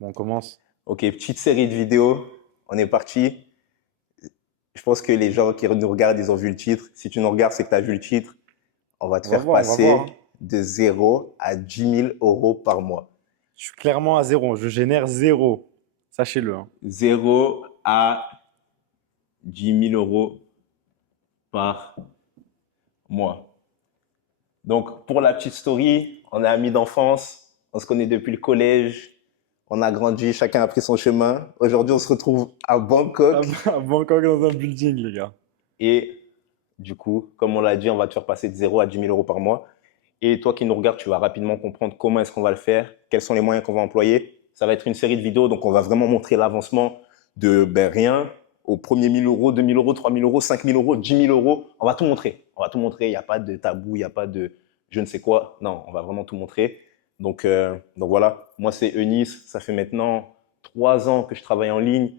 Bon, on commence. Ok, petite série de vidéos. On est parti. Je pense que les gens qui nous regardent, ils ont vu le titre. Si tu nous regardes, c'est que tu as vu le titre. On va te faire On va voir, passer hein. de 0 à 10 000 € par mois. Je suis clairement à zéro. Je génère zéro. Sachez-le, hein. 0 à 10 000 € par mois. Donc, pour la petite story, on est amis d'enfance. On se connaît depuis le collège. On a grandi, chacun a pris son chemin. Aujourd'hui, on se retrouve à À Bangkok. à Bangkok dans un building, les gars. Et du coup, comme on l'a dit, on va te faire passer de 0 à 10 000 € par mois. Et toi qui nous regardes, tu vas rapidement comprendre comment est-ce qu'on va le faire, quels sont les moyens qu'on va employer. Ça va être une série de vidéos, donc on va vraiment montrer l'avancement de rien au premier 1 000 €, 2 000 €, 3 000 €, 5 000 €, 10 000 €. On va tout montrer. On va tout montrer. Il n'y a pas de tabou, il n'y a pas de je ne sais quoi. Non, on va vraiment tout montrer. Donc voilà, moi c'est Eunice. Ça fait maintenant 3 ans que je travaille en ligne,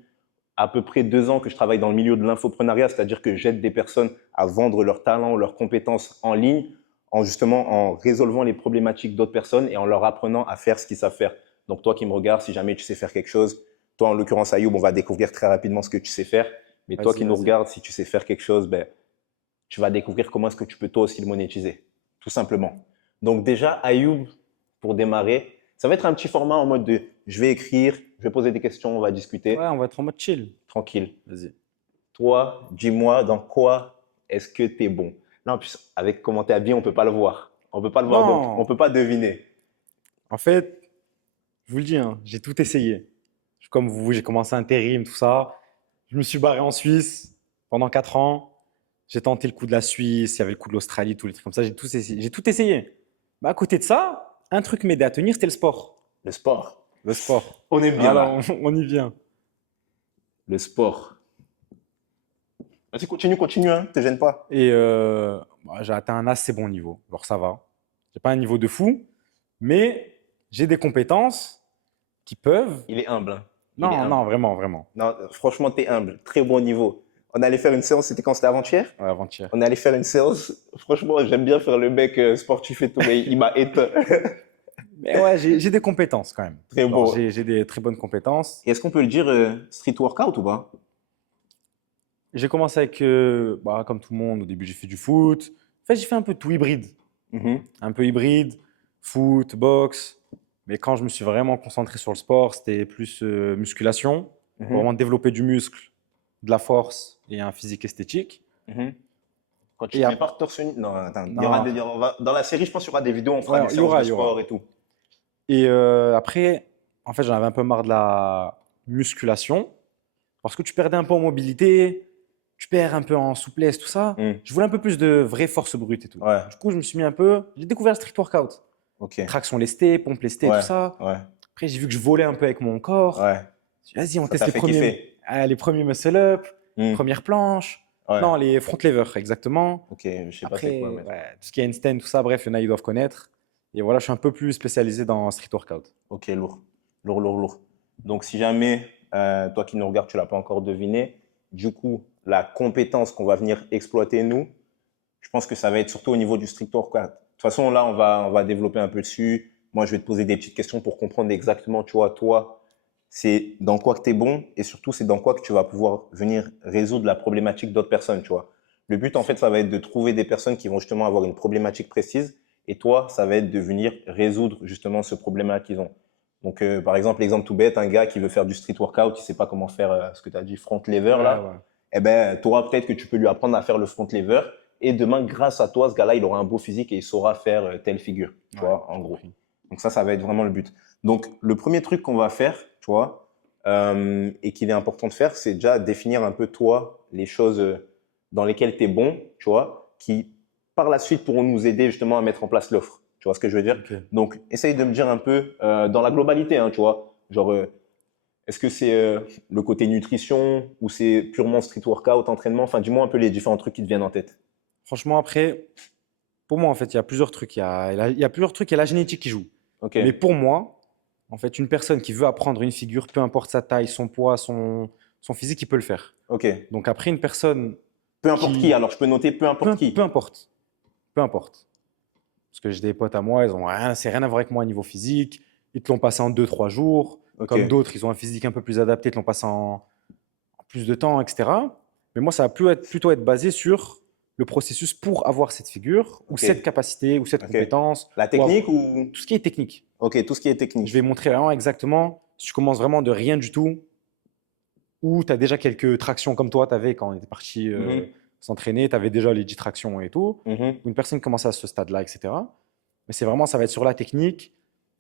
à peu près 2 ans que je travaille dans le milieu de l'infoprenariat, c'est-à-dire que j'aide des personnes à vendre leurs talents, leurs compétences en ligne, en résolvant les problématiques d'autres personnes et en leur apprenant à faire ce qu'ils savent faire. Donc toi qui me regardes, si jamais tu sais faire quelque chose, toi en l'occurrence Ayoub, on va découvrir très rapidement ce que tu sais faire. Mais toi Vas-y, qui nous vas-y. regardes, si tu sais faire quelque chose, ben, tu vas découvrir comment est-ce que tu peux toi aussi le monétiser, tout simplement. Donc déjà, Ayoub, pour démarrer, ça va être un petit format en mode de je vais écrire, je vais poser des questions, on va Ouais, discuter, on va être en mode chill. tranquille. Vas-y. Toi, dis-moi dans quoi est-ce que tu es bon. Non, en plus, avec comment tu es habillé, on peut pas le voir. On peut pas le voir, donc on Non, peut pas deviner. en fait, je vous le dis, hein, j'ai tout essayé. Comme vous, j'ai commencé intérim, tout ça. Je me suis barré en Suisse pendant 4 ans. J'ai tenté le coup de la Suisse, il y avait le coup de l'Australie, tous les trucs comme ça. J'ai tout essayé. J'ai tout essayé. Mais à côté de ça, un truc m'aidait à tenir, c'était le sport. Le sport. Le sport. On est bien Alors, là. on y vient. Le sport. Vas-y, continue, continue, hein, te gêne pas. Et j'ai atteint un assez bon niveau. Alors ça va. J'ai pas un niveau de fou, mais j'ai des compétences qui peuvent. Il est humble, hein. Il est Non, non, humble. vraiment, vraiment. Non, franchement, tu es humble. Très bon niveau. On allait faire une séance, c'était quand c'était avant-hier. Ouais, avant-hier. On allait faire une séance. Franchement, j'aime bien faire le mec sportif et tout, mais il m'a éteint. Mais ouais, j'ai des compétences quand même. Très Genre, bon. j'ai des très bonnes compétences. Et est-ce qu'on peut le dire street workout ou pas? J'ai commencé avec, comme tout le monde, au début j'ai fait du foot. En fait, j'ai fait un peu tout hybride. Mhm, Un peu hybride, foot, boxe. Mais quand je me suis vraiment concentré sur le sport, c'était plus musculation, pour mhm, vraiment développer du muscle, de la force et un physique esthétique. mhm. Et Mais pas torse nu. Non, attends. non, Dans la série, je pense qu'il y aura des vidéos, on fera ouais, des séances de il y sport aura. et tout. Et après, en fait, j'en avais un peu marre de la musculation parce que tu perdais un peu en mobilité, tu perds un peu en souplesse, tout ça. Hmm, Je voulais un peu plus de vraie force brute et tout. ouais, Du coup, je me suis mis un peu, j'ai découvert le street workout. ok. Traction lestée, pompe lestée, tout Ouais, ça. ouais, Après, j'ai vu que je volais un peu avec mon corps. ouais. J'ai dit, vas-y, on Ça teste t'a fait kiffer. les premiers muscle-up, Hmm, première planche. ouais, Non, les front levers, exactement. ok. Je sais pas c'est quoi, Après, mais. ouais, tout ce qui est handstand, tout ça, bref, il y en a, ils doivent connaître. Et voilà, je suis un peu plus spécialisé dans street workout. Ok, lourd. Lourd, lourd, lourd. Donc, si jamais, toi qui nous regardes, tu l'as pas encore deviné, du coup, la compétence qu'on va venir exploiter, nous, je pense que ça va être surtout au niveau du street workout. De toute façon, là, on va développer un peu dessus. Moi, je vais te poser des petites questions pour comprendre exactement, tu vois, toi, c'est dans quoi que tu es bon et surtout, c'est dans quoi que tu vas pouvoir venir résoudre la problématique d'autres personnes, tu vois. Le but, en fait, ça va être de trouver des personnes qui vont justement avoir une problématique précise et toi, ça va être de venir résoudre justement ce problème-là qu'ils ont. Donc, par exemple, l'exemple tout bête, un gars qui veut faire du street workout, il sait pas comment faire ce que tu as dit, front lever, Ouais, là. ouais. Eh ben, toi, peut-être que tu peux lui apprendre à faire le front lever et demain, grâce à toi, ce gars-là, il aura un beau physique et il saura faire telle figure, tu Ouais, vois, en j'ai gros. compris. Donc ça va être vraiment le but. Donc, le premier truc qu'on va faire, tu vois, et qu'il est important de faire, c'est déjà définir un peu, toi, les choses dans lesquelles tu es bon, tu vois, qui, par la suite, pourront nous aider justement à mettre en place l'offre. Tu vois ce que je veux dire? Ok. Donc, essaye de me dire un peu dans la globalité, hein, tu vois, genre, est-ce que c'est le côté nutrition ou c'est purement street workout, entraînement? Enfin, dis-moi un peu les différents trucs qui te viennent en tête. Franchement, après, pour moi, en fait, il y a plusieurs trucs. Il y a plusieurs trucs, il y a la génétique qui joue. Ok, Mais pour moi, en fait, une personne qui veut apprendre une figure, peu importe sa taille, son poids, son physique, il peut le faire. ok. Donc après, une personne Peu importe qui, qui, alors je peux noter peu importe peu qui. importe, peu importe. Parce que j'ai des potes à moi, c'est rien à voir avec moi au niveau physique. Ils te l'ont passé en 2, 3 jours. Ok. Comme d'autres, ils ont un physique un peu plus adapté, te l'ont passé en plus de temps, etc. Mais moi, ça va plutôt être basé sur le processus pour avoir cette figure, ou Ok. cette capacité, ou cette Ok. compétence, La ou technique ou... tout ce qui est technique. Ok, tout ce qui est Je vais technique. montrer vraiment exactement, si tu commences vraiment de rien du tout, ou tu as déjà quelques tractions comme toi, tu avais quand on était parti Mhm, s'entraîner, tu avais déjà les 10 tractions et tout. mhm. Une personne commence à ce stade-là, etc. Mais c'est vraiment, ça va être sur la technique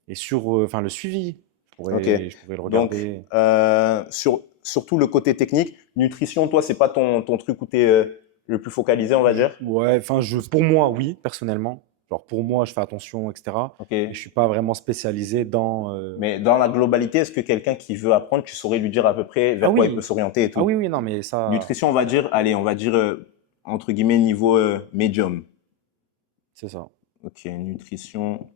et sur enfin, le suivi. Ok. Je pourrais le Donc, regarder. surtout le côté technique. Nutrition, toi, c'est pas ton truc où tu es le plus focalisé, on va dire. Ouais, enfin, pour moi, oui, personnellement. Genre, pour moi, je fais attention, etc. Ok. Mais je suis pas vraiment spécialisé dans. Mais dans la globalité, est-ce que quelqu'un qui veut apprendre, tu saurais lui dire à peu près Ah vers quoi il peut oui, s'orienter et ah tout? oui, oui, non, mais ça, Nutrition, on va dire, allez, on va dire entre guillemets niveau médium. c'est ça. Ok, nutrition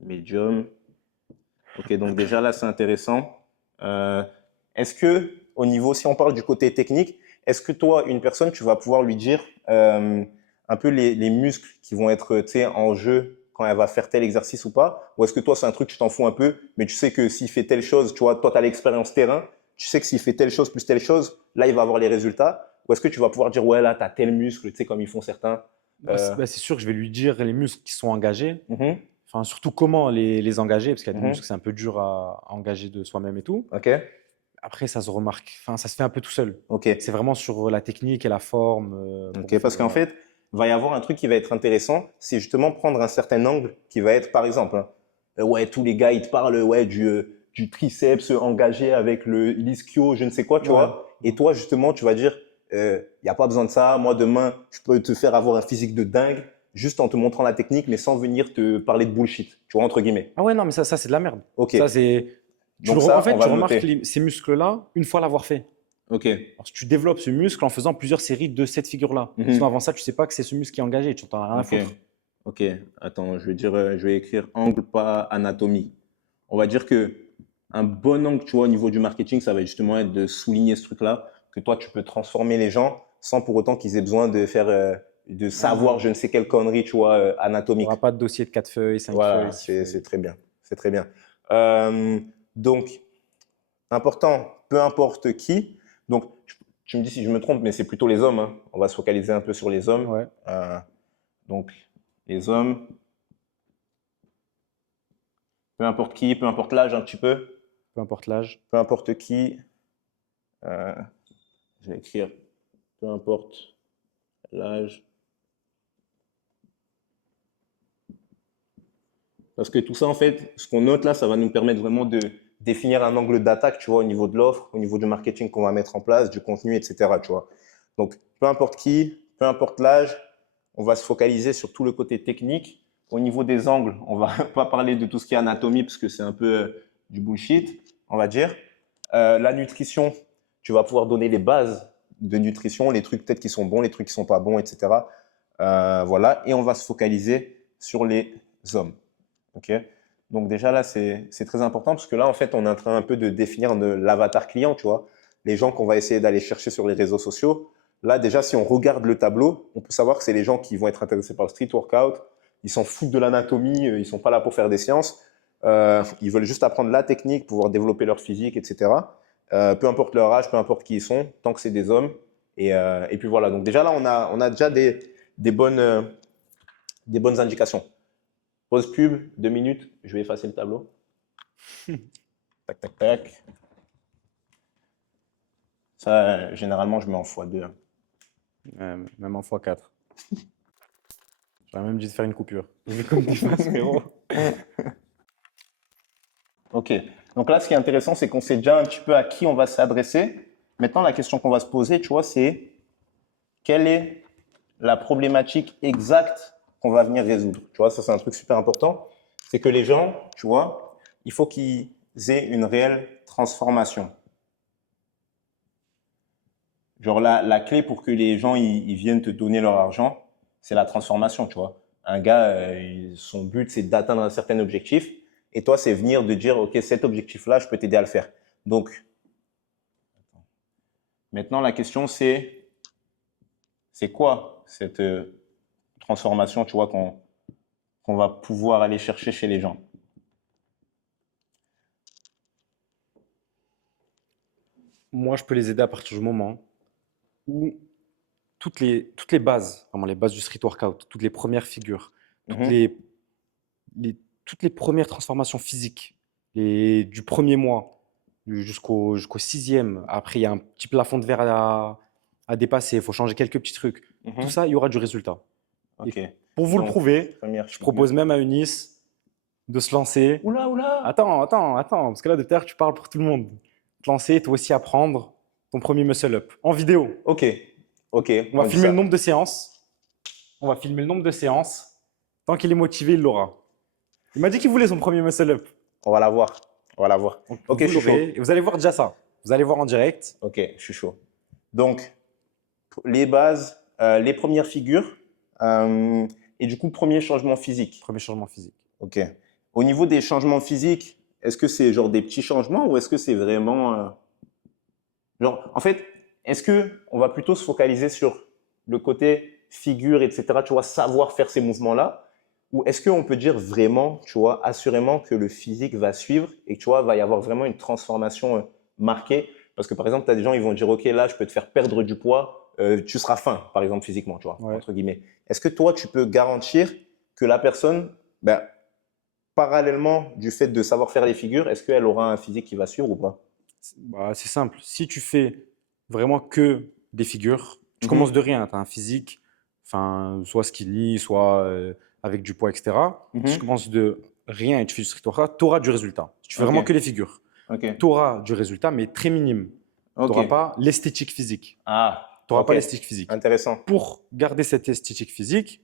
médium. Ok, donc déjà là, c'est intéressant. Euh, est-ce que, au niveau, si on parle du côté technique, est-ce que toi, une personne, tu vas pouvoir lui dire un peu les muscles qui vont être, tu sais, en jeu quand elle va faire tel exercice ou pas? Ou est-ce que toi, c'est un truc, tu t'en fous un peu, mais tu sais que s'il fait telle chose, tu vois, toi, tu as l'expérience terrain, tu sais que s'il fait telle chose plus telle chose, là, il va avoir les résultats? Ou est-ce que tu vas pouvoir dire, ouais, là, tu as tel muscle, tu sais, comme ils font certains? Bah, c'est sûr que je vais lui dire les muscles qui sont engagés. Mhm, Enfin, surtout comment les engager, parce qu'il y a des muscles, mhm. c'est un peu dur à engager de soi-même et tout. Ok, Après, ça se remarque, enfin, ça se fait un peu tout seul. ok. C'est vraiment sur la technique et la forme pour Ok, faire. parce qu'en fait, va y avoir un truc qui va être intéressant, c'est justement prendre un certain angle qui va être, par exemple, hein, ouais, tous les gars, ils te parlent ouais, du triceps engagé avec le l'ischio, je ne sais quoi, tu Ouais. vois. Et toi, justement, tu vas dire, il n'y a pas besoin de ça. Moi, demain, je peux te faire avoir un physique de dingue juste en te montrant la technique, mais sans venir te parler de bullshit, tu vois, entre guillemets. Ah ouais, non, mais ça c'est de la merde. Ok, Ça, c'est. donc En ça, on fait, va tu le remarques noter. ces muscles-là une fois l'avoir fait. Ok. Alors, si tu développes ce muscle en faisant plusieurs séries de cette figure-là. Sinon, Mhm. avant ça, tu sais pas que c'est ce muscle qui est engagé. Tu n'en as rien à Ok. foutre. Ok. Attends, je vais dire, je vais écrire angle, pas anatomie. On va dire que un bon angle, tu vois, au niveau du marketing, ça va justement être de souligner ce truc-là, que toi, tu peux transformer les gens sans pour autant qu'ils aient besoin de faire, de savoir Ah, je ne sais quelle connerie, tu vois, tu anatomique. n'auras pas de dossier de 4 feuilles, 5 feuilles, Voilà, 6 c'est feuilles. très bien. C'est très bien. Donc, important, peu importe qui. Donc, tu me dis si je me trompe, mais c'est plutôt les hommes, hein. On va se focaliser un peu sur les hommes. Ouais, Euh, donc, les hommes, peu importe qui, peu importe l'âge un petit peu, peu importe l'âge. peu importe qui, euh, je vais écrire peu importe l'âge. Parce que tout ça, en fait, ce qu'on note là, ça va nous permettre vraiment de définir un angle d'attaque, tu vois, au niveau de l'offre, au niveau du marketing qu'on va mettre en place, du contenu, etc., tu vois. Donc, peu importe qui, peu importe l'âge, on va se focaliser sur tout le côté technique. Au niveau des angles, on va pas parler de tout ce qui est anatomie parce que c'est un peu du bullshit, on va dire. La nutrition, tu vas pouvoir donner les bases de nutrition, les trucs peut-être qui sont bons, les trucs qui sont pas bons, etc. Voilà. Et on va se focaliser sur les hommes. Ok. Donc déjà là, c'est très important parce que là, en fait, on est en train un peu de définir l'avatar client, tu vois. Les gens qu'on va essayer d'aller chercher sur les réseaux sociaux. Là, déjà, si on regarde le tableau, on peut savoir que c'est les gens qui vont être intéressés par le street workout. Ils s'en foutent de l'anatomie, ils sont pas là pour faire des séances. Ils veulent juste apprendre la technique, pouvoir développer leur physique, etc. Peu importe leur âge, peu importe qui ils sont, tant que c'est des hommes. Et puis voilà. Donc déjà là, on a déjà des des bonnes indications. Pause pub, 2 minutes, je vais effacer le tableau. Tac, tac, tac. Ça, généralement, je mets en x2. Même en x4. J'aurais même dû te faire une coupure. Vu comme tu fasses, frérot. Ok. Donc là, ce qui est intéressant, c'est qu'on sait déjà un petit peu à qui on va s'adresser. Maintenant, la question qu'on va se poser, tu vois, c'est quelle est la problématique exacte qu'on va venir résoudre. Tu vois, ça, c'est un truc super important. C'est que les gens, tu vois, il faut qu'ils aient une réelle transformation. Genre la clé pour que les gens ils viennent te donner leur argent, c'est la transformation, tu vois. Un gars, son but, c'est d'atteindre un certain objectif. Et toi, c'est venir de dire, OK, cet objectif-là, je peux t'aider à le faire. Donc, maintenant, la question, c'est quoi cette transformation, tu vois, qu'on va pouvoir aller chercher chez les gens? moi, je peux les aider à partir du moment où toutes les bases, vraiment les bases du street workout, toutes les premières figures, toutes Mhm, les, toutes les premières transformations physiques, du premier mois jusqu'au sixième. Après, il y a un petit plafond de verre à dépasser, il faut changer quelques petits trucs. Tout mhm. ça, il y aura du résultat. Ok. Et pour vous le Donc, prouver, première je figure. propose même à Eunice de se lancer. Oula, oula! Attends, attends, attends, parce que là, de terre, tu parles pour tout le monde. Te lancer, toi aussi apprendre ton premier muscle-up en vidéo. Ok, ok, On va on dit filmer le ça. nombre de séances. On va filmer le nombre de séances. Tant qu'il est motivé, il l'aura. Il m'a dit qu'il voulait son premier muscle-up. On va la voir. On va la voir. Donc, Ok, je vous suis chaud. l'aurez. Et vous allez voir déjà ça. Vous allez voir en direct. Ok, je suis chaud. Donc, les bases, les premières figures, euh, et du coup, premier changement physique. Premier changement physique. Ok. Au niveau des changements physiques, est-ce que c'est genre des petits changements ou est-ce que c'est vraiment, genre, en fait, est-ce que on va plutôt se focaliser sur le côté figure, etc., tu vois, savoir faire ces mouvements-là, ou est-ce qu'on peut dire vraiment, tu vois, assurément que le physique va suivre et que, tu vois, va y avoir vraiment une transformation marquée? Parce que, par exemple, tu as des gens, ils vont dire, OK, là, je peux te faire perdre du poids, tu seras fin, par exemple, physiquement, tu vois, Ouais. entre guillemets. Est-ce que toi, tu peux garantir que la personne, ben, parallèlement du fait de savoir faire les figures, est-ce qu'elle aura un physique qui va suivre ou pas? C'est simple. Si tu fais vraiment que des figures, tu commences Mhm, de rien. Tu as un physique, enfin, soit skinny, soit avec du poids, etc. Si tu mhm. commences de rien et tu fais du street workout, tu auras du résultat. Si tu fais Ok, vraiment que les figures, ok, tu auras du résultat, mais très minime. Tu ok. n'auras pas l'esthétique physique. Ah, Tu n'auras ok. pas l'esthétique physique. Intéressant. Pour garder cette esthétique physique,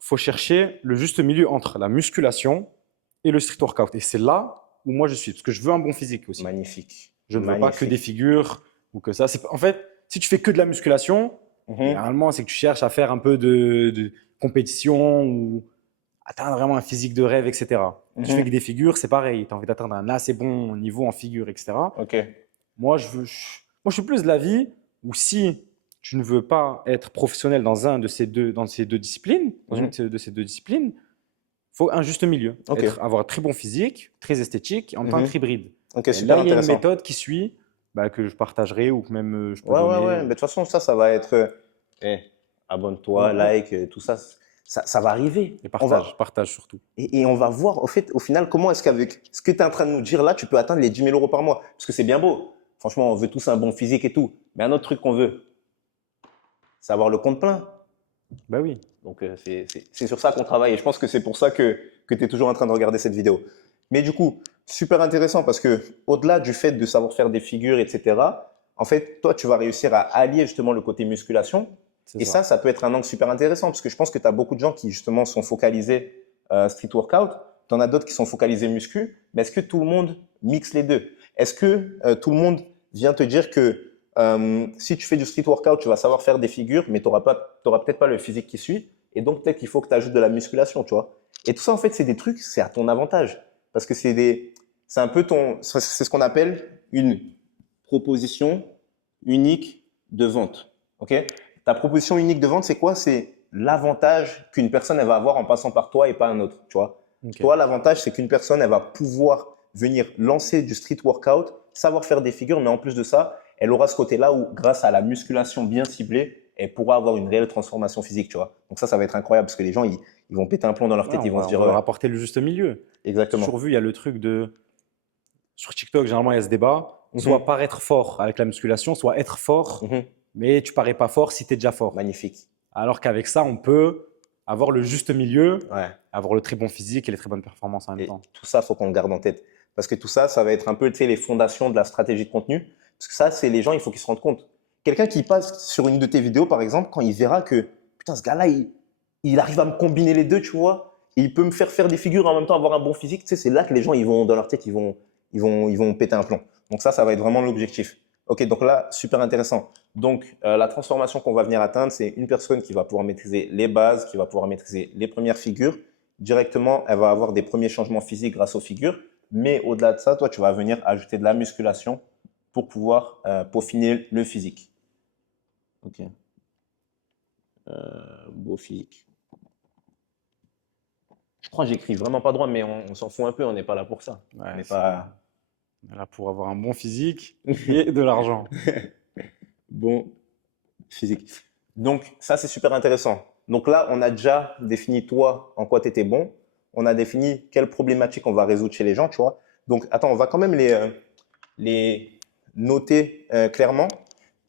il faut chercher le juste milieu entre la musculation et le street workout. Et c'est là où moi je suis, parce que je veux un bon physique aussi. Magnifique. Je ne veux pas que des Magnifique. figures ou que ça. En fait, si tu fais que de la musculation, Mhm, généralement, c'est que tu cherches à faire un peu de compétition ou atteindre vraiment un physique de rêve, etc. Si tu fais que mhm. des figures, c'est pareil. Tu as envie d'atteindre un assez bon niveau en figure, etc. Ok. Moi, je suis plus de l'avis où si tu ne veux pas être professionnel dans ces deux disciplines, dans une Mhm. de ces deux disciplines, il faut un juste milieu. Ok. Avoir un très bon physique, très esthétique, et en même temps Mhm. être hybride. Ok, Et super là, il y a une intéressant. méthode qui suit, bah, que je partagerai ou que même je peux Ouais, ouais, ouais. donner. Mais de toute façon, ça va être. Eh, abonne-toi, like, tout ça, ça va arriver. Et On va, partage surtout. et on va voir, au final, comment est-ce qu'avec ce que tu es en train de nous dire là, tu peux atteindre les 10 000 euros par mois. Parce que c'est bien beau. Franchement, on veut tous un bon physique et tout. Mais un autre truc qu'on veut, c'est avoir le compte plein. Bah oui. Donc, c'est sur ça qu'on travaille. Et je pense que c'est pour ça que tu es toujours en train de regarder cette vidéo. Mais du coup, super intéressant parce que au-delà du fait de savoir faire des figures, etc., en fait, toi, tu vas réussir à allier justement le côté musculation. C'est Et ça. ça peut être un angle super intéressant parce que je pense que tu as beaucoup de gens qui justement sont focalisés street workout. Tu en as d'autres qui sont focalisés muscu. Mais est-ce que tout le monde mixe les deux? Est-ce que tout le monde vient te dire que si tu fais du street workout, tu vas savoir faire des figures, mais tu n'auras peut-être pas le physique qui suit. Et donc, peut-être qu'il faut que tu ajoutes de la musculation, tu vois. Et tout ça, en fait, c'est des trucs, c'est à ton avantage. Parce que c'est un peu c'est ce qu'on appelle une proposition unique de vente. OK? Ta proposition unique de vente, c'est quoi? C'est l'avantage qu'une personne, elle va avoir en passant par toi et pas un autre, tu vois. Ok. Toi, l'avantage, c'est qu'une personne, elle va pouvoir venir lancer du street workout, savoir faire des figures, mais en plus de ça, elle aura ce côté-là où, grâce à la musculation bien ciblée, elle pourra avoir une réelle transformation physique, tu vois. Donc ça va être incroyable parce que les gens, ils vont péter un plomb dans leur Ouais, tête. Ils vont se on dire, va leur apporter le juste milieu. J'ai exactement. toujours vu, il y a le truc de. Sur TikTok, généralement, il y a ce débat. Soit Mhm, paraître fort avec la musculation, soit être fort, mhm. mais tu parais pas fort si tu es déjà fort. Magnifique. Alors qu'avec ça, on peut avoir le juste milieu, Ouais. avoir le très bon physique et les très bonnes performances en même Et temps. tout ça, faut qu'on le garde en tête. Parce que tout ça, ça va être un peu, tu sais, les fondations de la stratégie de contenu. Parce que ça, c'est les gens, il faut qu'ils se rendent compte. Quelqu'un qui passe sur une de tes vidéos, par exemple, quand il verra que, putain, ce gars-là, il arrive à me combiner les deux, tu vois, et il peut me faire des figures et en même temps avoir un bon physique, tu sais, c'est là que les gens, ils vont, dans leur tête, ils vont péter un plomb. Donc ça va être vraiment l'objectif. Ok, donc là, super intéressant. Donc, la transformation qu'on va venir atteindre, c'est une personne qui va pouvoir maîtriser les bases, qui va pouvoir maîtriser les premières figures. Directement, elle va avoir des premiers changements physiques grâce aux figures. Mais au-delà de ça, toi, tu vas venir ajouter de la musculation pour pouvoir peaufiner le physique. Ok, beau physique. Je crois que j'écris vraiment pas droit, mais on s'en fout un peu, on n'est pas là pour ça. On Ouais, n'est pas. On est là pour avoir un bon physique et de l'argent. Bon physique. Donc, ça, c'est super intéressant. Donc là, on a déjà défini toi en quoi tu étais bon. On a défini quelles problématiques on va résoudre chez les gens, tu vois. Donc, attends, on va quand même les noter clairement.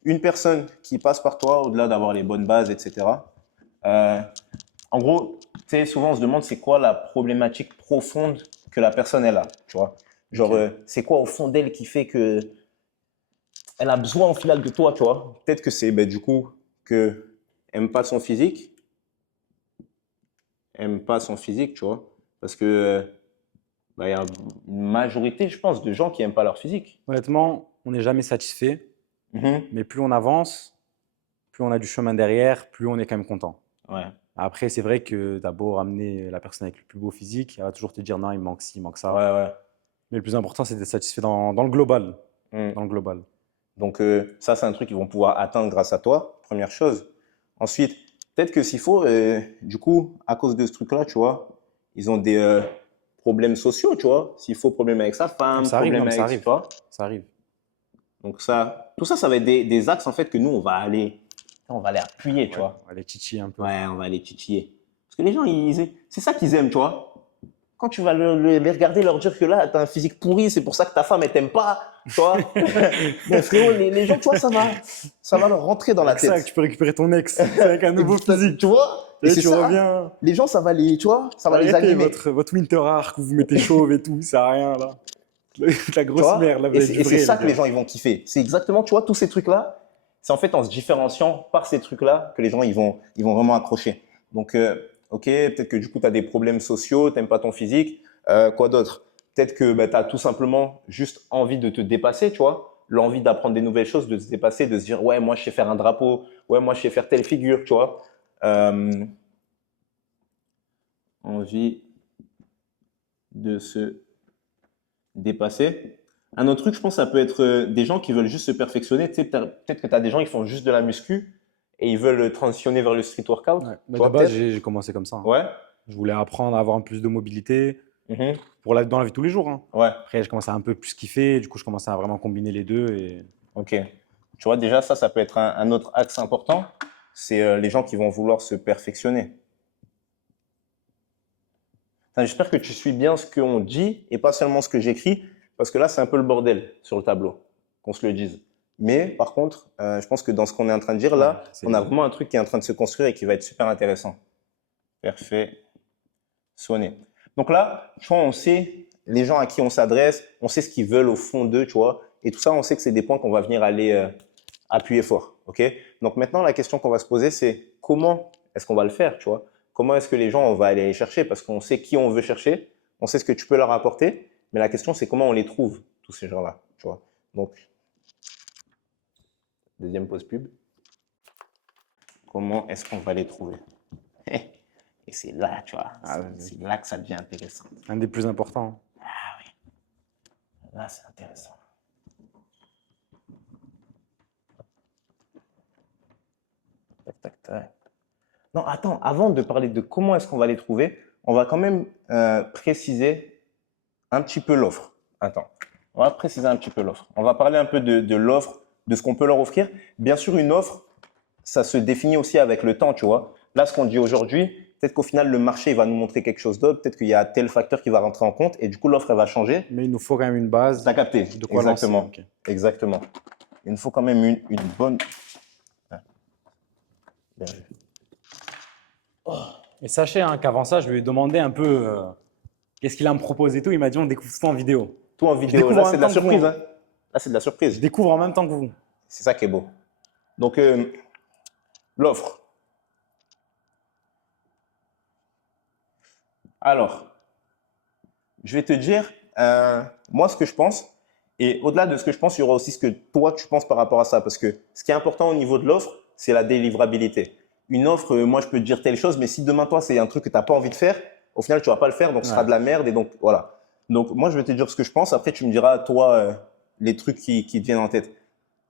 Une personne qui passe par toi, au-delà d'avoir les bonnes bases, etc. euh, En gros, tu sais, souvent on se demande c'est quoi la problématique profonde que la personne elle a, tu vois. Ok. Genre, c'est quoi au fond d'elle qui fait que elle a besoin au final de toi, tu vois. Peut-être que c'est du coup que aime pas son physique, aime pas son physique, tu vois. Parce que il y a une majorité, je pense, de gens qui aiment pas leur physique. Honnêtement, on n'est jamais satisfait, Mhm. mais plus on avance, plus on a du chemin derrière, plus on est quand même content. Ouais, Après, c'est vrai que d'abord amener la personne avec le plus beau physique, elle va toujours te dire non, il me manque ci, il me manque ouais, ça. ouais. Mais le plus important, c'est d'être satisfait dans le global. Mm. Dans le global. Donc ça, c'est un truc qu'ils vont pouvoir atteindre grâce à toi, première chose. Ensuite, peut-être que s'il faut, du coup, à cause de ce truc-là, tu vois, ils ont des problèmes sociaux, tu vois. S'il faut, problème avec sa Mais femme, ça arrive, non, problème mais ça avec, tu arrive. vois. Ça arrive. Donc ça, tout ça, ça va être des axes, en fait, que nous, on va aller appuyer, tu Ouais, vois. on va les titiller un peu. Ouais, on va aller titiller. Parce que les gens, c'est ça qu'ils aiment, tu vois. Quand tu vas les regarder, leur dire que là, tu as un physique pourri, c'est pour ça que ta femme, elle t'aime pas, tu vois. Mais frérot, les gens, tu vois, ça va leur rentrer dans la Avec ça, que tête. tu peux récupérer ton ex. C'est avec un nouveau Tu physique. vois. Et Et c'est tu ça. reviens. Les gens, ça va les, tu vois, ça va les Arrêtez animer. votre Winter Arc où vous mettez chauve et tout, ça sert à rien là. La Tu grosse merde, vois. là, vous Et avez du c'est vrai, ça les que les gars. gens, ils vont kiffer. C'est exactement, tu vois, tous ces trucs-là. C'est en fait en se différenciant par ces trucs-là que les gens, ils vont vraiment accrocher. Donc, ok, peut-être que du coup, tu as des problèmes sociaux, t'aimes pas ton physique. Quoi d'autre? Peut-être que tu as tout simplement juste envie de te dépasser, tu vois. L'envie d'apprendre des nouvelles choses, de se dépasser, de se dire, ouais, moi, je sais faire un drapeau. Ouais, moi, je sais faire telle figure, tu vois. Euh, envie de se dépasser. Un autre truc, je pense, ça peut être des gens qui veulent juste se perfectionner. Tu sais, peut-être que tu as des gens qui font juste de la muscu et ils veulent transitionner vers le street workout. Ouais. Tu Mais de vois, base, peut-être? j'ai commencé comme ça, hein. Ouais. Je voulais apprendre à avoir un plus de mobilité Mhm. dans la vie de tous les jours, hein. Ouais. Après, je commençais à un peu plus kiffer. Du coup, je commençais à vraiment combiner les deux. Et... Ok. Tu vois, déjà, ça peut être un autre axe important. C'est les gens qui vont vouloir se perfectionner. Enfin, j'espère que tu suis bien ce qu'on dit et pas seulement ce que j'écris, parce que là, c'est un peu le bordel sur le tableau, qu'on se le dise. Mais par contre, je pense que dans ce qu'on est en train de dire Ouais, là, on a vraiment un truc qui est en train de se construire et qui va être super intéressant. Parfait. Sonner. Donc là, tu vois, on sait les gens à qui on s'adresse, on sait ce qu'ils veulent au fond d'eux, tu vois. Et tout ça, on sait que c'est des points qu'on va venir aller appuyer fort. OK? Donc maintenant, la question qu'on va se poser, c'est comment est-ce qu'on va le faire, tu vois? Comment est-ce que les gens, on va aller les chercher? Parce qu'on sait qui on veut chercher, on sait ce que tu peux leur apporter, mais la question, c'est comment on les trouve, tous ces gens-là, tu vois? Donc, deuxième pause pub. Comment est-ce qu'on va les trouver? Et c'est là, tu vois, ah, c'est là que ça devient intéressant. un des plus importants. Là, c'est intéressant. Tac, tac, tac. Non, attends, avant de parler de comment est-ce qu'on va les trouver, on va quand même préciser un petit peu l'offre. Attends, on va préciser un petit peu l'offre. On va parler un peu de l'offre, de ce qu'on peut leur offrir. Bien sûr, une offre, ça se définit aussi avec le temps, tu vois. Là, ce qu'on dit aujourd'hui, peut-être qu'au final, le marché il va nous montrer quelque chose d'autre. Peut-être qu'il y a tel facteur qui va rentrer en compte et du coup, l'offre, elle va changer. Mais il nous faut quand même une base T'as capté? de quoi lancer. Exactement. Ok. Exactement. Il nous faut quand même une bonne. Ah, bien vu. Et sachez hein, qu'avant ça, je lui ai demandé un peu qu'est-ce qu'il a à me proposer et tout. Il m'a dit on découvre tout en vidéo. Tout en Je vidéo. découvre Là, en c'est même de la temps que vous, surprise. hein. Hein. Là, c'est de la Je surprise. découvre en même temps que vous. C'est ça qui est beau. Donc, l'offre. Alors, je vais te dire, moi, ce que je pense. Et au-delà de ce que je pense, il y aura aussi ce que toi, tu penses par rapport à ça. Parce que ce qui est important au niveau de l'offre, c'est la délivrabilité. Une offre, moi, je peux te dire telle chose, mais si demain, toi, c'est un truc que tu n'as pas envie de faire, au final, tu ne vas pas le faire, donc ce sera Ouais. de la merde. Et donc, voilà. Donc, moi, je vais te dire ce que je pense. Après, tu me diras, toi, les trucs qui te viennent en tête.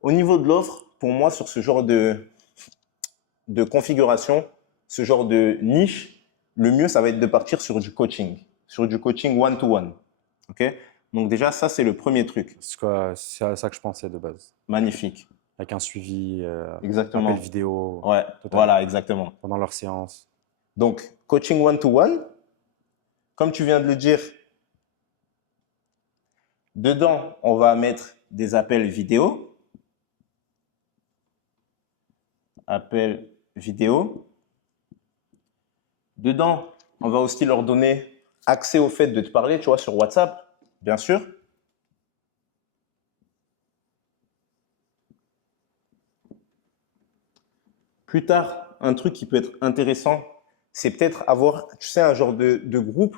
Au niveau de l'offre, pour moi, sur ce genre de configuration, ce genre de niche, le mieux, ça va être de partir sur du coaching one-to-one. Okay? Donc déjà, ça, c'est le premier truc. C'est à ça que je pensais de base. Magnifique. Avec un suivi, appel Exactement. vidéo, Ouais, total, voilà, exactement. pendant leur séance. Donc, coaching one-to-one, comme tu viens de le dire, dedans, on va mettre des appels vidéo. Appels vidéo. Dedans, on va aussi leur donner accès au fait de te parler, tu vois, sur WhatsApp, bien sûr. Plus tard, un truc qui peut être intéressant, c'est peut-être avoir, tu sais, un genre de groupe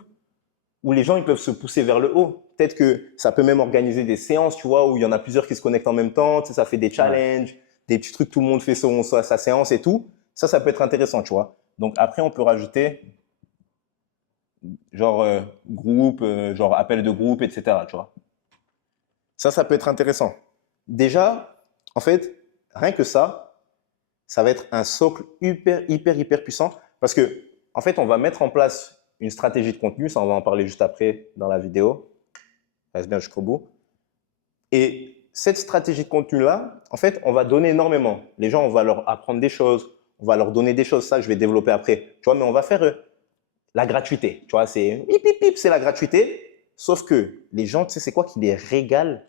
où les gens ils peuvent se pousser vers le haut. Peut-être que ça peut même organiser des séances, tu vois, où il y en a plusieurs qui se connectent en même temps. Tu sais, ça fait des Ouais. challenges, des petits trucs, tout le monde fait sa séance et tout. Ça peut être intéressant, tu vois. Donc après, on peut rajouter genre groupe, genre appel de groupe, etc. Tu vois. Ça peut être intéressant. Déjà, en fait, rien que ça va être un socle hyper puissant parce que, en fait, on va mettre en place une stratégie de contenu. Ça, on va en parler juste après dans la vidéo. Reste bien jusqu'au bout. Et cette stratégie de contenu-là, en fait, on va donner énormément. Les gens, on va leur apprendre des choses, on va leur donner des choses. Ça, je vais développer après. Tu vois, mais on va faire la gratuité. Tu vois, c'est hip, hip, hip, c'est la gratuité. Sauf que les gens, tu sais, c'est quoi qui les régale?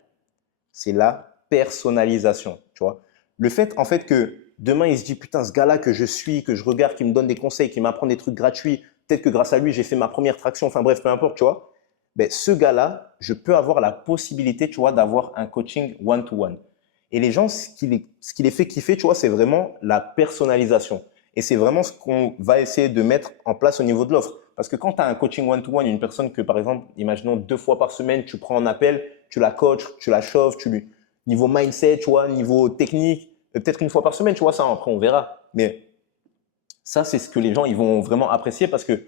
C'est la personnalisation. Tu vois, le fait, en fait, que demain, il se dit, putain, ce gars-là que je suis, que je regarde, qui me donne des conseils, qui m'apprend des trucs gratuits, peut-être que grâce à lui, j'ai fait ma première traction. Enfin bref, peu importe, tu vois. Ben, ce gars-là, je peux avoir la possibilité, tu vois, d'avoir un coaching one-to-one. Et les gens, ce qui les fait kiffer, tu vois, c'est vraiment la personnalisation. Et c'est vraiment ce qu'on va essayer de mettre en place au niveau de l'offre. Parce que quand tu as un coaching one-to-one, une personne que, par exemple, imaginons 2 fois par semaine, tu prends un appel, tu la coaches, tu la chauffes, niveau mindset, tu vois, niveau technique, peut-être 1 fois par semaine, tu vois, ça, après, on verra. Mais ça, c'est ce que les gens, ils vont vraiment apprécier parce que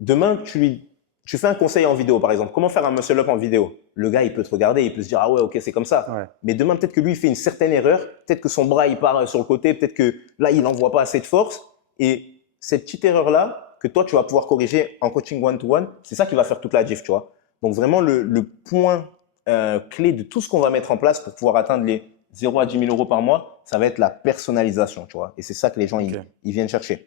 demain, tu fais un conseil en vidéo, par exemple. Comment faire un muscle up en vidéo? Le gars, il peut te regarder, il peut se dire, ah ouais, ok, c'est comme ça. Ouais. Mais demain, peut-être que lui, il fait une certaine erreur. Peut-être que son bras, il part sur le côté. Peut-être que là, il n'envoie pas assez de force. Et cette petite erreur-là, que toi, tu vas pouvoir corriger en coaching one-to-one, c'est ça qui va faire toute la diff, tu vois. Donc, vraiment, le point clé de tout ce qu'on va mettre en place pour pouvoir atteindre les 0 à 10 000 euros par mois, ça va être la personnalisation, tu vois. Et c'est ça que les gens, Ok. ils viennent chercher.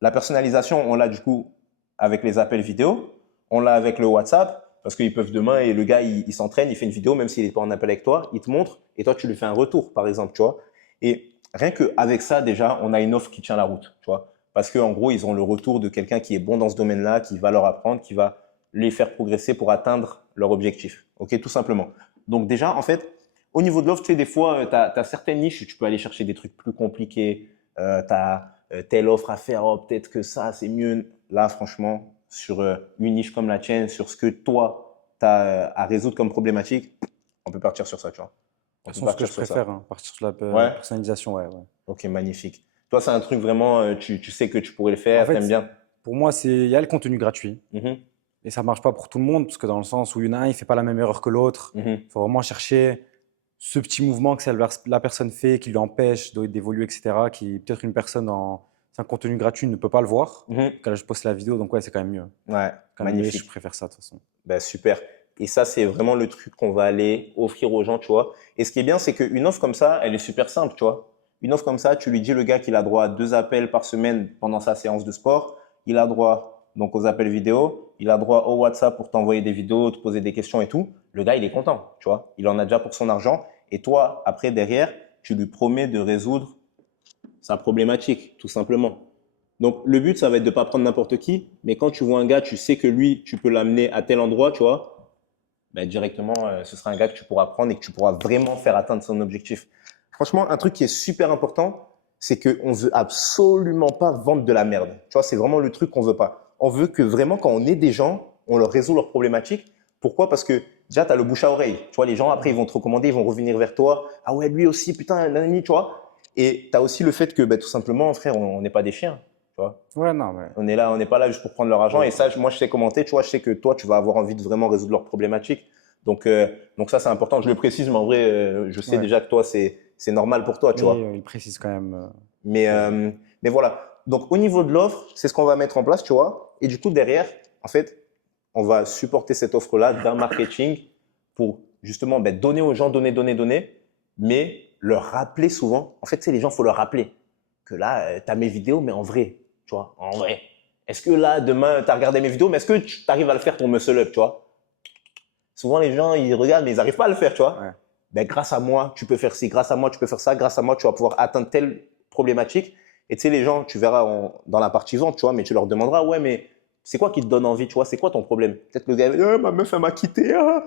La personnalisation, on l'a du coup avec les appels vidéo, on l'a avec le WhatsApp, parce qu'ils peuvent demain et le gars, il s'entraîne, il fait une vidéo, même s'il n'est pas en appel avec toi, il te montre et toi, tu lui fais un retour, par exemple, tu vois. Et rien qu'avec ça, déjà, on a une offre qui tient la route, tu vois. Parce qu'en gros, ils ont le retour de quelqu'un qui est bon dans ce domaine-là, qui va leur apprendre, qui va les faire progresser pour atteindre leur objectif. OK, tout simplement. Donc déjà, en fait, au niveau de l'offre, tu sais, des fois, tu as certaines niches où tu peux aller chercher des trucs plus compliqués. Tu as telle offre à faire, oh, peut-être que ça, c'est mieux. Là, franchement, sur une niche comme la tienne, sur ce que toi, tu as à résoudre comme problématique, on peut partir sur ça, tu vois. De On toute peut façon, ce que partir je sur ça. préfère, hein, partir sur la Ouais. personnalisation, ouais. Ok, magnifique. Toi, c'est un truc vraiment, tu sais que tu pourrais le En faire, t'aimes fait, bien. pour moi, il y a le contenu gratuit. Mhm, Et ça marche pas pour tout le monde, parce que dans le sens où il y en a un, il fait pas la même erreur que l'autre. mhm. Il faut vraiment chercher ce petit mouvement que la personne fait, qui lui empêche d'évoluer, etc. Qui peut-être une personne c'est un contenu gratuit ne peut pas le voir. Mhm. Quand je poste la vidéo, donc ouais, c'est quand même mieux. Ouais, Quand même mieux, et je magnifique. préfère ça de toute façon. Ben, super. Et ça, c'est vraiment le truc qu'on va aller offrir aux gens, tu vois. Et ce qui est bien, c'est qu'une offre comme ça, elle est super simple, tu vois. Une offre comme ça, tu lui dis le gars qu'il a droit à 2 appels par semaine pendant sa séance de sport. Il a droit donc aux appels vidéo. Il a droit au WhatsApp pour t'envoyer des vidéos, te poser des questions et tout. Le gars, il est content, tu vois. Il en a déjà pour son argent. Et toi, après, derrière, tu lui promets de résoudre sa problématique, tout simplement. Donc, le but, ça va être de ne pas prendre n'importe qui, mais quand tu vois un gars, tu sais que lui, tu peux l'amener à tel endroit, tu vois, ben, directement, ce sera un gars que tu pourras prendre et que tu pourras vraiment faire atteindre son objectif. Franchement, un truc qui est super important, c'est qu'on ne veut absolument pas vendre de la merde. Tu vois, c'est vraiment le truc qu'on veut pas. On veut que vraiment, quand on est des gens, on leur résout leurs problématiques. Pourquoi? Parce que déjà, tu as le bouche à oreille. Tu vois, les gens, après, ils vont te recommander, ils vont revenir vers toi. Ah ouais, lui aussi, putain, nanani, tu vois. Et tu as aussi le fait que, ben, tout simplement, frère, on n'est pas des chiens. Tu vois. Ouais, non, mais On est là, on n'est pas là juste pour prendre leur argent. Et ça, moi, je sais commenter. Tu vois, je sais que toi, tu vas avoir envie de vraiment résoudre leurs problématiques. Donc ça, c'est important. Je le précise, mais en vrai, je sais ouais. déjà que toi, c'est normal pour toi, tu Mais vois. il précise quand même. Mais, Vas-y. mais voilà. Donc, au niveau de l'offre, c'est ce qu'on va mettre en place, tu vois. Et du coup, derrière, en fait, on va supporter cette offre-là d'un marketing pour justement donner aux gens, donner, mais leur rappeler souvent. En fait, c'est les gens, il faut leur rappeler que là, tu as mes vidéos, mais en vrai, tu vois, en vrai. Est-ce que là, demain, tu as regardé mes vidéos, mais est-ce que tu arrives à le faire ton muscle up, tu vois? Souvent, les gens, ils regardent, mais ils n'arrivent pas à le faire, tu vois. Ouais. Ben, grâce à moi, tu peux faire ci, grâce à moi, tu peux faire ça, grâce à moi, tu vas pouvoir atteindre telle problématique. Et tu sais, les gens, tu verras dans la partie vente, tu vois, mais tu leur demanderas, ouais, mais c'est quoi qui te donne envie, tu vois, c'est quoi ton problème? Peut-être que le gars, ma meuf, elle m'a quitté. Ah.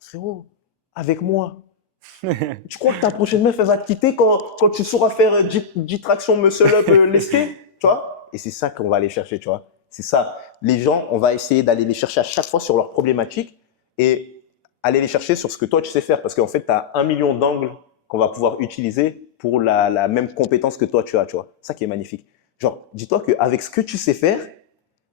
Frérot, avec moi. Tu crois que ta prochaine meuf, elle va te quitter quand tu sauras faire 10 tractions muscle up lesté, tu vois? Et c'est ça qu'on va aller chercher, tu vois. C'est ça. Les gens, on va essayer d'aller les chercher à chaque fois sur leurs problématiques et aller les chercher sur ce que toi, tu sais faire. Parce qu'en fait, tu as 1 million d'angles qu'on va pouvoir utiliser pour la même compétence que toi, tu as, tu vois. Ça qui est magnifique. Genre, dis-toi qu'avec ce que tu sais faire,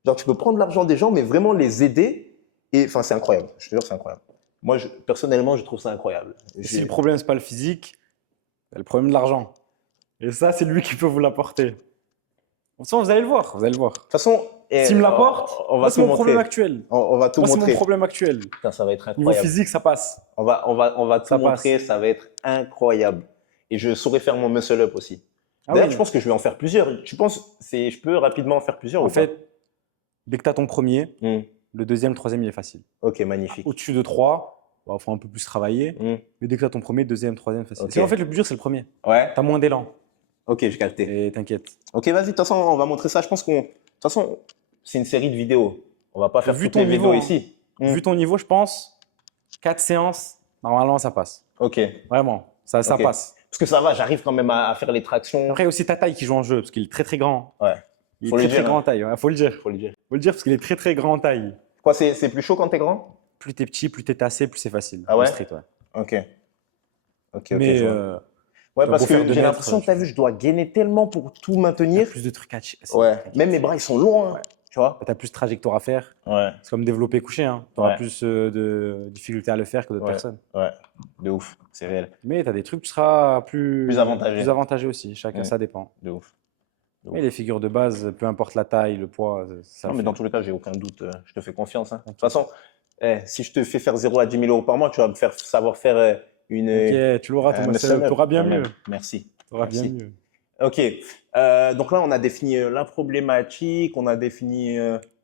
genre, tu peux prendre l'argent des gens, mais vraiment les aider. Et enfin, c'est incroyable. Je te jure, c'est incroyable. Moi, personnellement, je trouve ça incroyable. Et si le problème, c'est pas le physique, c'est le problème de l'argent. Et ça, c'est lui qui peut vous l'apporter. De toute façon, vous allez le voir, vous allez le voir. De toute façon, S'il me l'apporte, on moi, va c'est tout mon problème montrer. actuel. On va tout Moi, c'est mon montrer. problème actuel. Putain, ça va être Niveau incroyable. physique, ça passe. On va tout Ça montrer, passe. ça va être incroyable. Et je saurais faire mon muscle up aussi. Ah D'ailleurs, oui. je pense que je vais en faire plusieurs. Tu penses, je peux rapidement en faire plusieurs En ou pas? fait, dès que tu as ton premier, Hmm. le deuxième, le troisième, il est facile. Ok, magnifique. Au-dessus de 3, il faut un peu plus travailler. Hmm. Mais dès que tu as ton premier, deuxième, troisième, facile. Ok. En fait, le plus dur, c'est le premier. Ouais. Tu as moins d'élan. Ok, j'ai capté. Et t'inquiète. Ok, vas-y, de toute façon, on va montrer ça. Je pense de toute façon, c'est une série de vidéos. On va pas faire Vu toutes ton les niveau, vidéos hein. ici. Hmm. Vu ton niveau, je pense, 4 séances, normalement, ça passe. Ok. Vraiment, ça Ok. passe. Parce que ça va, j'arrive quand même à faire les tractions. Après, il y a aussi ta taille qui joue en jeu, parce qu'il est très, très grand. Ouais. Il Faut est le très, très dire, grand hein. en taille. Faut le dire. Faut le dire. Faut le dire, parce qu'il est très, très grand en taille. Quoi, c'est plus chaud quand t'es grand? Plus t'es petit, plus t'es tassé, plus c'est facile. Ah Le ouais? street, ouais. Ok. Ok, Mais je vois. Ouais, tu as parce beau faire que 2 j'ai mètres, l'impression que tu as vu, je dois gainer tellement pour tout t'as maintenir. plus de trucs à chier. Ouais. Même mes bras, ils sont longs, hein, Ouais. tu vois. Tu as plus de trajectoire à faire. Ouais. C'est comme développer couché. Hein. Tu auras Ouais. plus de difficultés à le faire que d'autres Ouais. personnes. Ouais. De ouf. C'est réel. Mais tu as des trucs, tu seras Plus avantagé. plus avantagé aussi. Chacun, Mm. ça dépend. De ouf. De Mais ouf. les figures de base, peu importe la taille, le poids, ça Non, le mais fait. dans tous les cas, j'ai aucun doute. Je te fais confiance, hein. De toute T'inquiète. façon, si je te fais faire 0 à 10 000 euros par mois, tu vas me faire savoir faire Ok, tu l'auras ton un muscle muscle up. up, Tu auras bien quand même. mieux. Merci. Tu auras bien Merci. mieux. Ok, donc là on a défini la problématique, on a défini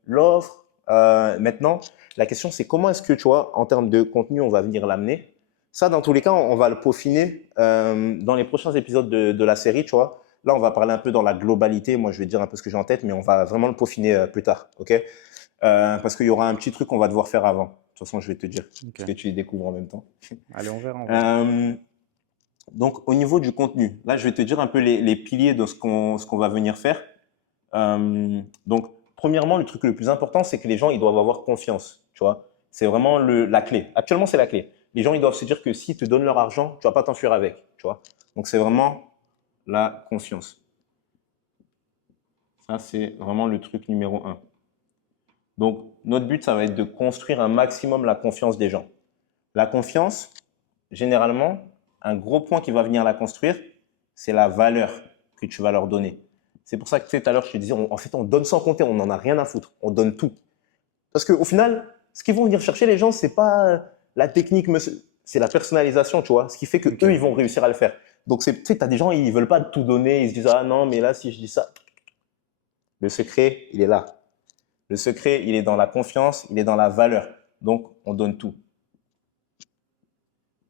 l'offre. Maintenant, la question c'est comment est-ce que tu vois, en termes de contenu, on va venir l'amener. Ça, dans tous les cas, on va le peaufiner dans les prochains épisodes de la série, tu vois. Là, on va parler un peu dans la globalité. Moi, je vais dire un peu ce que j'ai en tête, mais on va vraiment le peaufiner plus tard, ok? Parce qu'il y aura un petit truc qu'on va devoir faire avant. De toute façon, je vais te dire, Ok. parce que tu les découvres en même temps. Allez, on verra. On verra. Donc, au niveau du contenu, là, je vais te dire un peu les piliers de ce qu'on va venir faire. Donc, premièrement, le truc le plus important, c'est que les gens, ils doivent avoir confiance, tu vois. C'est vraiment la clé. Actuellement, c'est la clé. Les gens, ils doivent se dire que s'ils te donnent leur argent, tu vas pas t'enfuir avec, tu vois. Donc, c'est vraiment la confiance. Ça, c'est vraiment le truc numéro 1. Donc, notre but, ça va être de construire un maximum la confiance des gens. La confiance, généralement, un gros point qui va venir la construire, c'est la valeur que tu vas leur donner. C'est pour ça que tout à l'heure, je te disais, en fait, on donne sans compter, on n'en a rien à foutre, on donne tout. Parce qu'au final, ce qu'ils vont venir chercher, les gens, c'est pas la technique, c'est la personnalisation, tu vois, ce qui fait que eux, ils vont réussir à le faire. Donc, tu sais, tu as des gens, ils veulent pas tout donner, ils se disent, ah non, mais là, si je dis ça, le secret, il est là. Le secret, il est dans la confiance, il est dans la valeur. Donc, on donne tout.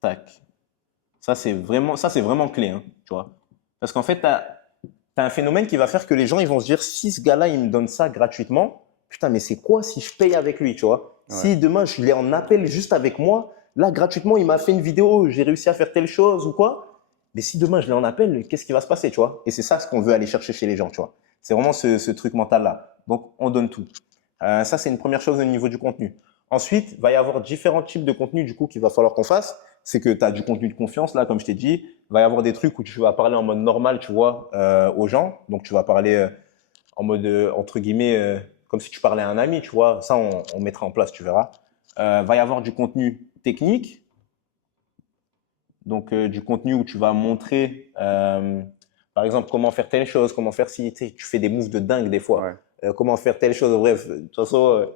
Tac. Ça, c'est vraiment clé, hein, tu vois. Parce qu'en fait, tu as un phénomène qui va faire que les gens, ils vont se dire, si ce gars-là, il me donne ça gratuitement, putain, mais c'est quoi si je paye avec lui, tu vois? Ouais. Si demain, je l'ai en appel juste avec moi, là, gratuitement, il m'a fait une vidéo, j'ai réussi à faire telle chose ou quoi. Mais si demain, je l'ai en appel, qu'est-ce qui va se passer, tu vois? Et c'est ça ce qu'on veut aller chercher chez les gens, tu vois. C'est vraiment ce truc mental-là. Donc, on donne tout. Ça, c'est une première chose au niveau du contenu. Ensuite, il va y avoir différents types de contenus, du coup, qu'il va falloir qu'on fasse. C'est que tu as du contenu de confiance, là, comme je t'ai dit. Il va y avoir des trucs où tu vas parler en mode normal, tu vois, aux gens. Donc, tu vas parler en mode, entre guillemets, comme si tu parlais à un ami, tu vois. Ça, on mettra en place, tu verras. Va y avoir du contenu technique. Donc, du contenu où tu vas montrer, par exemple, comment faire telle chose, comment faire si tu fais des moves de dingue des fois. Ouais. Comment faire telle chose. Bref, de toute façon,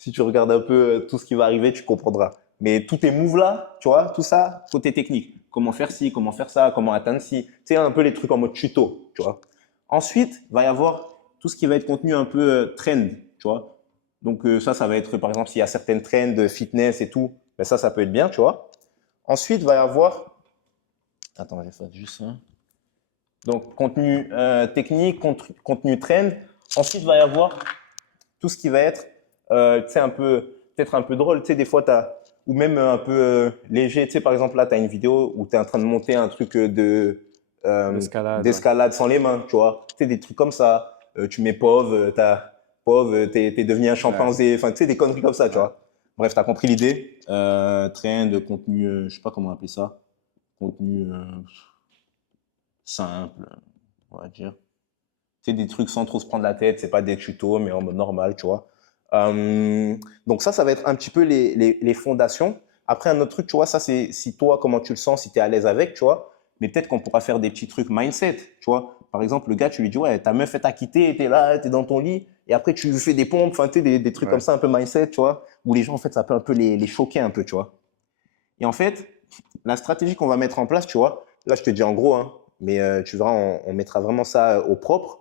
Si tu regardes un peu tout ce qui va arriver, tu comprendras. Mais tous tes moves là, tu vois, tout ça, côté technique. Comment faire ci, comment faire ça, comment atteindre ci. Tu sais, un peu les trucs en mode tuto, tu vois. Ensuite, il va y avoir tout ce qui va être contenu un peu trend, tu vois. Donc ça va être, par exemple, s'il y a certaines trends de fitness et tout, ben ça peut être bien, tu vois. Ensuite, il va y avoir… Attends, je vais faire juste ça. Donc, contenu technique, contenu trend. Ensuite, il va y avoir tout ce qui va être, tu sais, peut-être un peu drôle. Tu sais, des fois, ou même un peu léger. Tu sais, par exemple, là, tu as une vidéo où tu es en train de monter un truc L'escalade, ouais. d'escalade sans les mains, tu vois. Tu sais, des trucs comme ça. Tu mets pauvre, t'es devenu un Ouais, chimpanzé. Enfin, tu sais, des conneries comme ça, tu ouais. vois. Bref, tu as compris l'idée. Trend, contenu, je sais pas comment appeler ça. Contenu simple, on va dire. C'est des trucs sans trop se prendre la tête, c'est pas des tutos, mais en mode normal, tu vois. Donc ça va être un petit peu les fondations. Après, un autre truc, tu vois, ça c'est si toi, comment tu le sens, si tu es à l'aise avec, tu vois. Mais peut-être qu'on pourra faire des petits trucs mindset, tu vois. Par exemple, le gars, tu lui dis, ouais, ta meuf, elle t'a quitté, t'es là, t'es dans ton lit, et après, tu lui fais des pompes, enfin, tu sais, des trucs comme Ouais. ça, un peu mindset, tu vois, où les gens, en fait, ça peut un peu les choquer un peu, tu vois. Et en fait, la stratégie qu'on va mettre en place, tu vois, là, je te dis en gros, hein, mais tu verras, on mettra vraiment ça au propre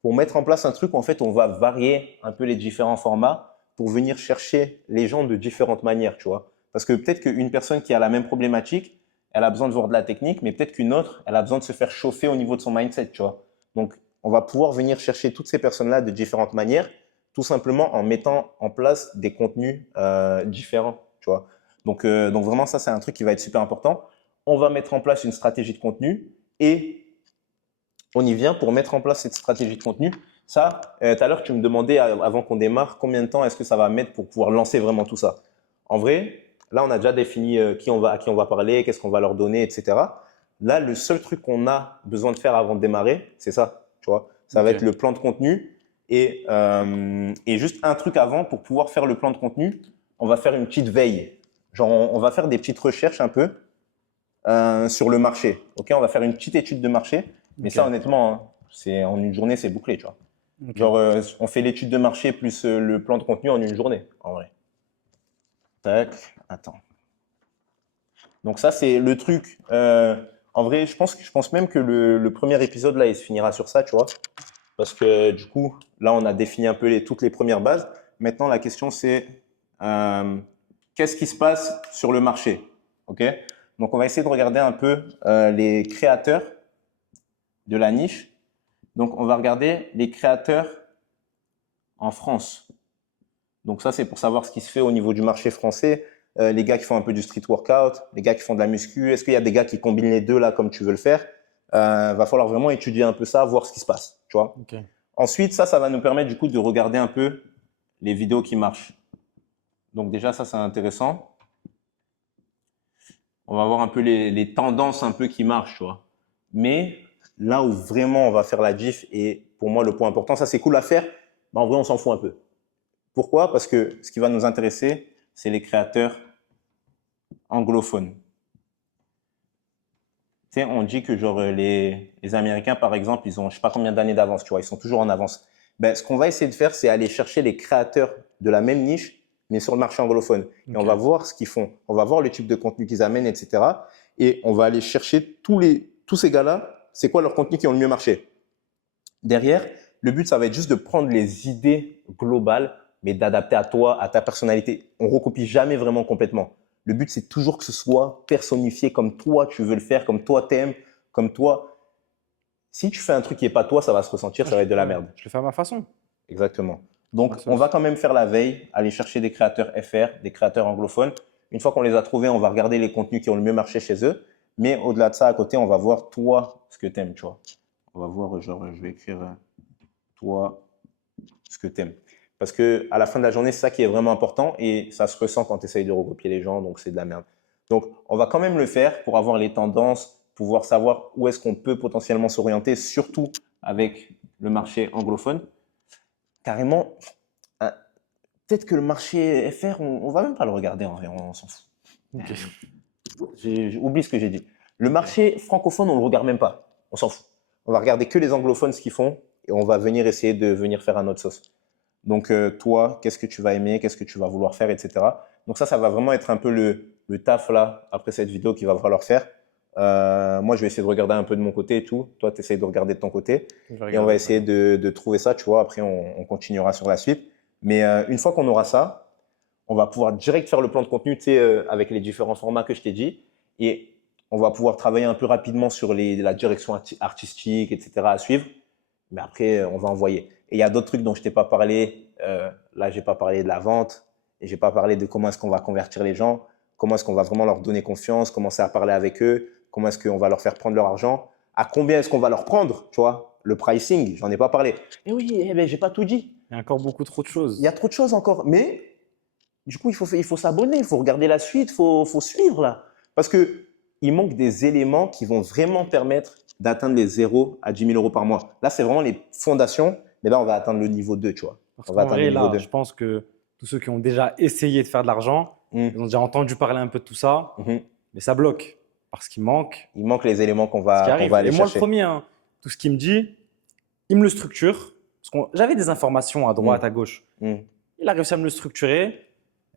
pour mettre en place un truc où en fait, on va varier un peu les différents formats pour venir chercher les gens de différentes manières, tu vois. Parce que peut-être qu'une personne qui a la même problématique, elle a besoin de voir de la technique, mais peut-être qu'une autre, elle a besoin de se faire chauffer au niveau de son mindset, tu vois. Donc, on va pouvoir venir chercher toutes ces personnes-là de différentes manières, tout simplement en mettant en place des contenus différents, tu vois. Donc vraiment, ça, c'est un truc qui va être super important. On va mettre en place une stratégie de contenu et on y vient pour mettre en place cette stratégie de contenu. Ça, tout à l'heure, tu me demandais avant qu'on démarre combien de temps est-ce que ça va mettre pour pouvoir lancer vraiment tout ça. En vrai, là, on a déjà défini à qui on va parler, qu'est-ce qu'on va leur donner, etc. Là, le seul truc qu'on a besoin de faire avant de démarrer, c'est ça. Tu vois, ça va Ok. être le plan de contenu et juste un truc avant pour pouvoir faire le plan de contenu, on va faire une petite veille. Genre, on va faire des petites recherches un peu sur le marché. Ok, on va faire une petite étude de marché, mais Ok. ça, honnêtement, hein, c'est en une journée, c'est bouclé, tu vois. Ok. Genre, on fait l'étude de marché plus le plan de contenu en une journée, en vrai. Tac, attends. Donc ça, c'est le truc. En vrai, je pense même que le premier épisode là, il se finira sur ça, tu vois, parce que du coup, là, on a défini un peu toutes les premières bases. Maintenant, la question, c'est euh, qu'est-ce qui se passe sur le marché, ok? Donc, on va essayer de regarder un peu les créateurs de la niche. Donc, on va regarder les créateurs en France. Donc, ça, c'est pour savoir ce qui se fait au niveau du marché français. Les gars qui font un peu du street workout, les gars qui font de la muscu. Est-ce qu'il y a des gars qui combinent les deux là comme tu veux le faire? Va falloir vraiment étudier un peu ça, voir ce qui se passe, tu vois. Ok. Ensuite, ça va nous permettre du coup de regarder un peu les vidéos qui marchent. Donc déjà, ça, c'est intéressant. On va voir un peu les tendances un peu qui marchent, tu vois. Mais là où vraiment on va faire la diff, et pour moi, le point important, ça c'est cool à faire, mais en vrai, on s'en fout un peu. Pourquoi? Parce que ce qui va nous intéresser, c'est les créateurs anglophones. Tu sais, on dit que genre les Américains, par exemple, ils ont je sais pas combien d'années d'avance, tu vois, ils sont toujours en avance. Ben, ce qu'on va essayer de faire, c'est aller chercher les créateurs de la même niche, mais sur le marché anglophone. Et on Ok. va voir ce qu'ils font. On va voir le type de contenu qu'ils amènent, etc. Et on va aller chercher tous ces gars-là, c'est quoi leur contenu qui ont le mieux marché. Derrière, le but, ça va être juste de prendre les idées globales, mais d'adapter à toi, à ta personnalité. On recopie jamais vraiment complètement. Le but, c'est toujours que ce soit personnifié comme toi, tu veux le faire, comme toi, t'aimes, comme toi. Si tu fais un truc qui n'est pas toi, ça va se ressentir, Ah, ça va être de la ouais. merde. Je le fais à ma façon. Exactement. Ma Donc, on va sauce. quand même faire la veille, aller chercher des créateurs FR, des créateurs anglophones. Une fois qu'on les a trouvés, on va regarder les contenus qui ont le mieux marché chez eux. Mais au-delà de ça, à côté, on va voir toi, ce que tu aimes, tu vois. On va voir, genre, je vais écrire toi, ce que tu aimes. Parce que à la fin de la journée, c'est ça qui est vraiment important et ça se ressent quand tu essayes de recopier les gens, donc c'est de la merde. Donc, on va quand même le faire pour avoir les tendances, pouvoir savoir où est-ce qu'on peut potentiellement s'orienter, surtout avec le marché anglophone. Carrément, hein, peut-être que le marché FR, on va même pas le regarder en vrai, on s'en fout. Ok. Oublie ce que j'ai dit. Le Ok. marché francophone, on le regarde même pas. On s'en fout. On va regarder que les anglophones ce qu'ils font et on va venir essayer de venir faire à notre sauce. Donc, toi, qu'est-ce que tu vas aimer, qu'est-ce que tu vas vouloir faire, etc. Donc, ça va vraiment être un peu le taf là, après cette vidéo, qu'il va falloir faire. Moi, je vais essayer de regarder un peu de mon côté et tout. Toi, tu essayes de regarder de ton côté. Je vais Et on va regarder ça. essayer de trouver ça, tu vois. Après, on continuera sur la suite. Mais une fois qu'on aura ça, on va pouvoir direct faire le plan de contenu, tu sais, avec les différents formats que je t'ai dit. Et on va pouvoir travailler un peu rapidement sur la direction artistique, etc. à suivre. Mais après, on va envoyer. Et il y a d'autres trucs dont je t'ai pas parlé. Là, j'ai pas parlé de la vente. Et j'ai pas parlé de comment est-ce qu'on va convertir les gens. Comment est-ce qu'on va vraiment leur donner confiance, commencer à parler avec eux. Comment est-ce qu'on va leur faire prendre leur argent. À combien est-ce qu'on va leur prendre, tu vois. Le pricing, j'en ai pas parlé. Et oui, eh ben, j'ai pas tout dit. Il y a encore beaucoup trop de choses. Il y a trop de choses encore. Mais du coup, il faut s'abonner, il faut regarder la suite, faut suivre là. Parce que il manque des éléments qui vont vraiment permettre d'atteindre les 0 à 10 000 euros par mois. Là, c'est vraiment les fondations. Mais là, on va atteindre le niveau 2, tu vois. Parce On va qu'en atteindre vrai, le niveau là, 2. je pense que tous ceux qui ont déjà essayé de faire de l'argent, Mmh. ils ont déjà entendu parler un peu de tout ça, Mhm. mais ça bloque. Parce qu'il manque Il manque les éléments qu'on ce qui va arrive. aller Et moi, le chercher. premier, hein, tout ce qu'il me dit, il me le structure. Parce que j'avais des informations à droite, à gauche. Mmh. Il a réussi à me le structurer.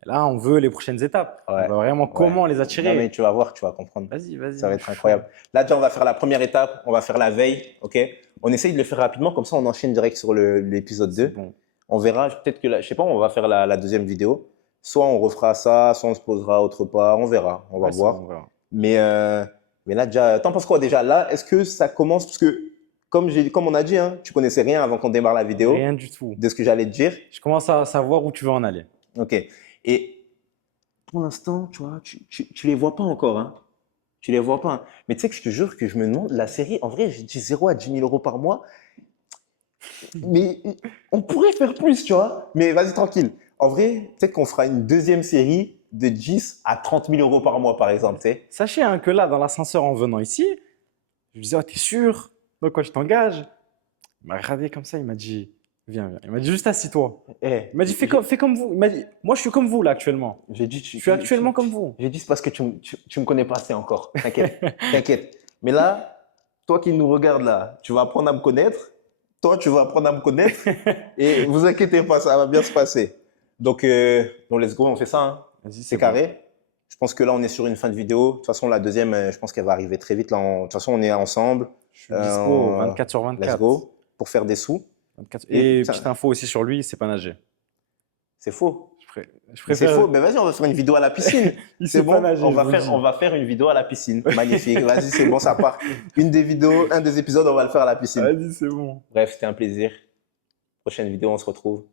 Et là, on veut les prochaines étapes. On Ouais, veut vraiment ouais. comment les Non, mais attirer. tu vas voir, tu vas comprendre. Vas-y, vas-y. Ça va moi, être je suis incroyable. chaud. Là, déjà, on va faire la première étape. On va faire la veille, ok? On essaye de le faire rapidement, comme ça, on enchaîne direct sur l'épisode C'est 2. bon. On verra, peut-être que, je sais pas, on va faire la deuxième vidéo. Soit on refera ça, soit on se posera autre part. On verra, on va Ouais, c'est voir. bon, on verra. Mais là, déjà, t'en penses quoi déjà? Là, est-ce que ça commence? Parce que, comme on a dit, hein, tu connaissais rien avant qu'on démarre la vidéo, Rien du tout. de ce que j'allais te dire. Je commence à savoir où tu veux en aller. Ok. Et pour l'instant, tu vois, tu les vois pas encore, hein. Tu les vois pas, hein. Mais tu sais que je te jure que je me demande, la série, en vrai, j'ai dit 0 à 10 000 euros par mois. Mais on pourrait faire plus, tu vois. Mais vas-y, tranquille. En vrai, peut-être qu'on fera une deuxième série de 10 à 30 000 euros par mois, par exemple, tu sais. Sachez hein, que là, dans l'ascenseur en venant ici, je lui disais, oh, t'es sûr? Donc, quand je t'engage, il m'a regardé comme ça, il m'a dit, viens, viens. Il m'a dit, juste assis-toi. Eh, Il m'a dit, fais comme vous. Il m'a dit, moi, je suis comme vous là actuellement. j'ai dit, Je suis actuellement comme vous. j'ai dit, c'est parce que tu me connais pas assez encore. T'inquiète, t'inquiète. Mais là, toi qui nous regardes là, tu vas apprendre à me connaître. Toi, tu vas apprendre à me connaître. Et vous inquiétez pas, ça va bien se passer. Donc let's go, on fait ça, hein. Vas-y, C'est bon. carré. Je pense que là, on est sur une fin de vidéo. De toute façon, la deuxième, je pense qu'elle va arriver très vite. Là, de toute façon, on est ensemble. Je suis dispo 24 sur Let's 24. go pour faire des sous. 24. Et Et ça- petite info aussi sur lui, c'est pas nager. C'est faux. Je Mais c'est préfère. faux. Mais vas-y, on va faire une vidéo à la piscine. Il C'est sait bon. pas nager, on je va vous le faire, dis. on va faire une vidéo à la piscine. Magnifique. Vas-y, c'est bon, ça part. Une des vidéos, un des épisodes, on va le faire à la piscine. Vas-y, c'est bon. Bref, c'était un plaisir. Prochaine vidéo, on se retrouve.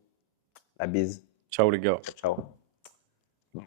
La bise. Ciao les gars. Ciao. Bye.